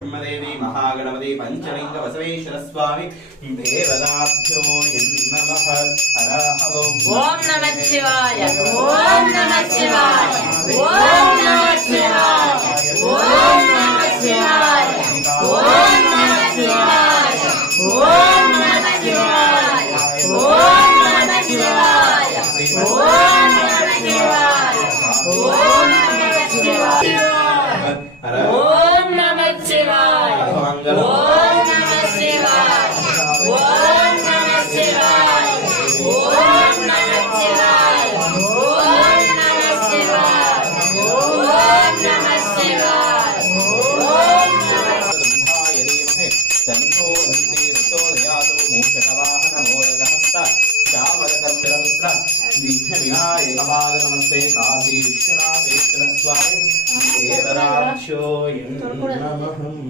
ब्रह्मदेवी महागणपति पंचलिंग बसवेश्वर स्वामी देवताभ्यो नमः। हर ओम नमः शिवाय ओम नमः शिवाय ओम नमः शिवाय ओम नमः शिवाय ओम नमः शिवाय ओम नमः शिवाय ओम नमः शिवाय ओम नमः शिवाय ओम नमः शिवाय ओम नमः शिवाय ओम नमः शिवाय ओम नमः शिवाय ओम नमः शिवाय ओम नमः शिवाय ओम नमः शिवाय ओम नमः शिवाय धीमहि तन्नो दन्ति प्रचोदयात् मोक्षकवाहन मोदकहस्त श्यामलकर्पूरपुत्र विघ्नविनायकपाद नमस्ते काशी विश्वनाथेश्वर स्वामी देवताभ्यो नमः।